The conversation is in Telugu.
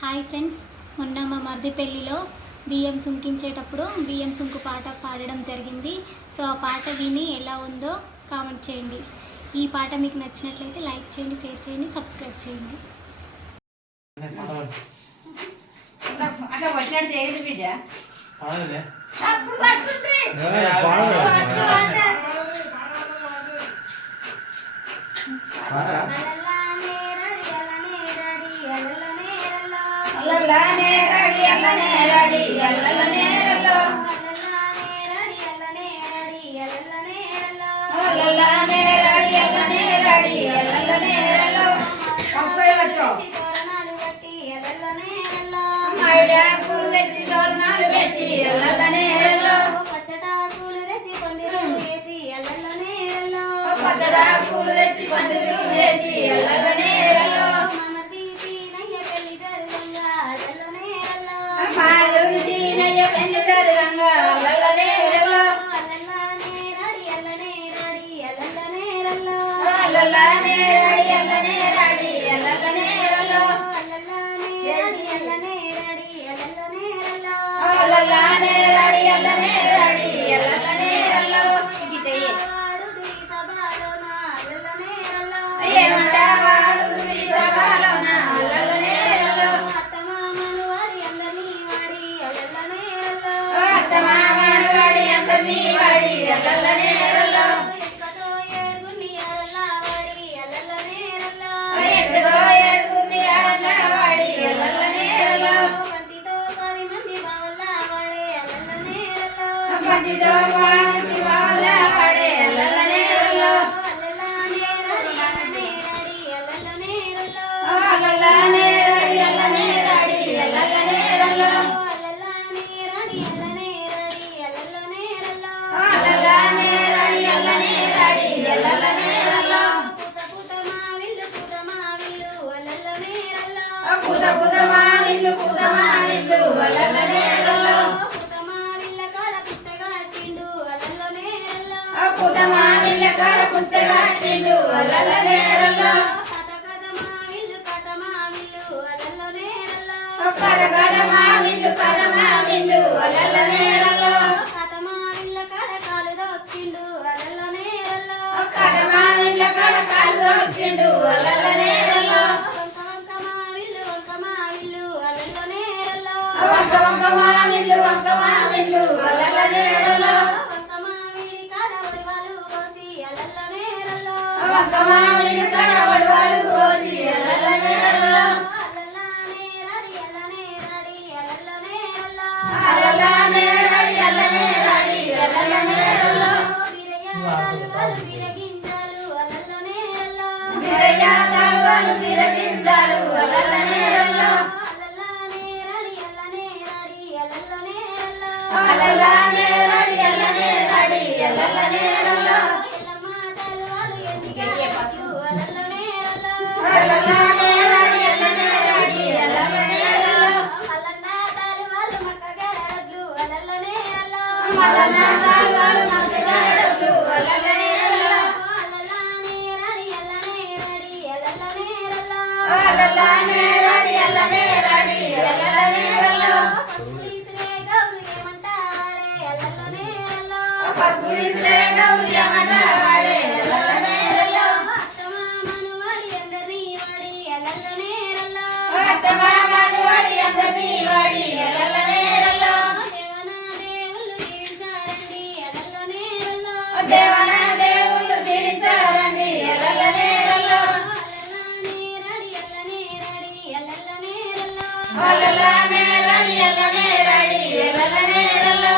హాయ్ ఫ్రెండ్స్, మొన్న మా మరిది పెళ్ళిలో బియ్యం సుంకించేటప్పుడు బియ్యం సుంకు పాట పాడడం జరిగింది. సో ఆ పాట విని ఎలా ఉందో కామెంట్ చేయండి. ఈ పాట మీకు నచ్చినట్లయితే లైక్ చేయండి, షేర్ చేయండి, సబ్స్క్రైబ్ చేయండి. అల్లనే రడి అల్లనే రడి అల్లనే రలో అల్లనే రడి అల్లనే రడి అల్లనే రలో కంపేలచో తోరణాలు పెట్టి అల్లనే రలో మైడాకులు తెచ్చి తోరణాలు పెట్టి అల్లనే రలో పచ్చడాకులు తెచ్చి పందిరు వేసి అల్లనే రలో పచ్చడాకులు తెచ్చి పందిరు వేసి అల్లనే రలో మాలుజీనయ్య పెళ్లి జరగంగా అల్లనే రలో అల్లనే రడి అల్లనే రడి అల్లనే రలో అల్లనే రడి అల్లనే రడి అల్లనే రలో అల్లనే రడి అల్లనే రడి అల్లనే రలో అల్లనే రడి అల్లనే రడి అల్లనే రలో గిటయే వాడుది సభలోన అల్లనే రలో ఏమంట వాడుది సభలోన అల్లనే రలో అత్తమామను వాడి అందర్నీ వాడి అల్లనే రలో అత్తమామను వాడి అందర్నీ వాడి అల్లనే రలో ఎక్కడో ఏడుగుని అరలా వాడి అల్లనే రలో ఎక్కడో ఏడుగుని అరలా వాడి అల్లనే రలో పంతితో 10 మంది బావల వాడే అల్లనే రలో పంతితో 10 మంది బావల వాడే అల్లనే రలో అల్లనే రడి అల్లనే రడి అల్లనే రలో అల్లనే రడి అల్లనే రడి అల్లనే రలో అల్లనే రడి అల్లనే రడి అల్లనే రలో అల్లనే రడి అల్లనే రడి అల్లనే రలో పుత మావిల్లు అల్లనే రలో పుత మావిల్లు అల్లనే రలో పుత మావిల్ల కాడ పుస్తగాటిండు అల్లనే రలో పుత మావిల్ల కాడ పుస్తగాటిండు అల్లనే రలో కథ మావిల్లు అల్లనే రలో కథ మావిల్లు అల్లనే రలో కథ మావిల్ల కాడ కాలు దొక్కిండు అల్లనే రలో కథ మావిల్ల కాడ కాలు దొక్కిండు అల్లనే రలో వంక మావిల్లు అల్లనే రలో వంక మావిల్లు అల్లనే రలో వంక మావిలి కాడ ఒడివాలు కోసి అల్లనే రలో వంక మావిలి కాడ ఒడివాలు కోసి అల్లనే రలో అల్లనే రడి అల్లనే రలో అల్లనే రడి అల్లనే రలో బిరయాలు బిరగింజాలు అల్లనే రలో బిరయాలు బిరగింజాలు అల్లనే రలో అల్లనే రడి అల్లనే రలో అల్లనే రడి అల్లనే రలో ఎల్లమాటలు వాళ్ళు ఎండిగా పట్టు అల్లనే రలో అల్లనే రడి అల్లనే రలో మల్లనాటాలు వాళ్ళు మక్కగారడ్లు అల్లనే రలో మల్లనాటాలు వాళ్ళు మక్కగారడ్లు అల్లనే రలో అల్లనే రడి అల్లనే రలో అల్లనే రడి అల్లనే రలో పసుపులిసిరే గౌరు ఏమంటాడే అల్లనే రలో పసుపులిసిరే గౌరు ఏమంటాడే అల్లనే రలో అత్తమామను వాడి అందర్నీ వాడి అల్లనే రలో అత్తమామను వాడి అందర్నీ వాడి అల్లనే రలో దేవన దేవుళ్ళు దీవించారండి అల్లనే రలో అల్లనే రడి అల్లనే రలో అల్లనే రడి అల్లనే రలో